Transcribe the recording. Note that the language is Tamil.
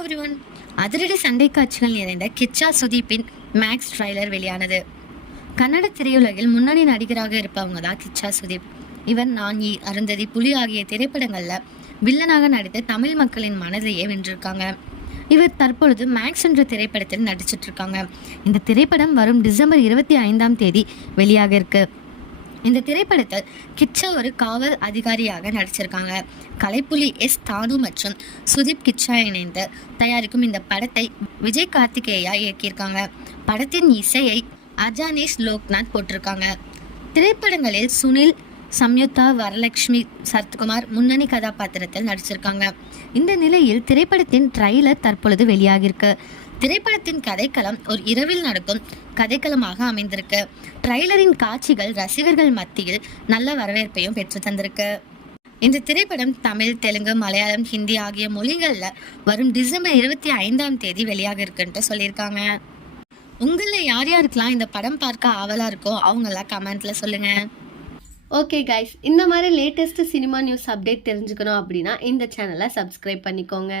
எவ்ரி ஒன் அதிரடி சண்டை காட்சிகள் நிறைந்த கிச்சா சுதீப்பின் மேக்ஸ் ட்ரைலர் வெளியானது. கன்னட திரையுலகில் முன்னணி நடிகராக இருப்பவங்க தான் கிச்சா சுதீப். இவர் நாஞ்சி அருந்ததி புலி ஆகிய திரைப்படங்களில் வில்லனாக நடித்து தமிழ் மக்களின் மனதையே வென்றிருக்காங்க. இவர் தற்பொழுது மேக்ஸ் என்ற திரைப்படத்தில் நடிச்சிட்ருக்காங்க. இந்த திரைப்படம் வரும் டிசம்பர் இருபத்தி ஐந்தாம் தேதி வெளியாக இருக்குது இந்த திரைப்படத்தில் கிச்சா ஒரு காவல் அதிகாரியாக நடிச்சிருக்காங்க. கலைப்புலி எஸ். தானு மற்றும் சுதீப் கிச்சா இணைந்து தயாரிக்கும் இந்த படத்தை விஜய் கார்த்திகேயா இயக்கியிருக்காங்க. படத்தின் இசையை அஜானேஷ் லோக்நாத் போட்டிருக்காங்க. திரைப்படங்களில் சுனில் சம்யுக்தா வரலட்சுமி சரத்குமார் முன்னணி கதாபாத்திரத்தில் நடிச்சிருக்காங்க. இந்த நிலையில் திரைப்படத்தின் ட்ரைலர் தற்பொழுது வெளியாகியிருக்கு. திரைப்படத்தின் கதைக்களம் ஒரு இரவில் நடக்கும் கதைக்களமாக அமைந்திருக்கு. ட்ரைலரின் காட்சிகள் ரசிகர்கள் மத்தியில் நல்ல வரவேற்பையும் பெற்று தந்திருக்கு. இந்த திரைப்படம் தமிழ் தெலுங்கு மலையாளம் ஹிந்தி ஆகிய மொழிகளில் வரும் டிசம்பர் இருபத்தி ஐந்தாம் தேதி வெளியாக இருக்குன்ட்டு சொல்லியிருக்காங்க. உங்களில் யார் யாருக்கெல்லாம் இந்த படம் பார்க்க ஆவலாக இருக்கோ அவங்களாம் கமெண்ட்டில் சொல்லுங்கள் ஓகே கைஸ் இந்த மாதிரி லேட்டஸ்ட் சினிமா நியூஸ் அப்டேட் தெரிஞ்சுக்கணும் அப்படின்னா இந்த சேனலை சப்ஸ்கிரைப் பண்ணிக்கோங்க.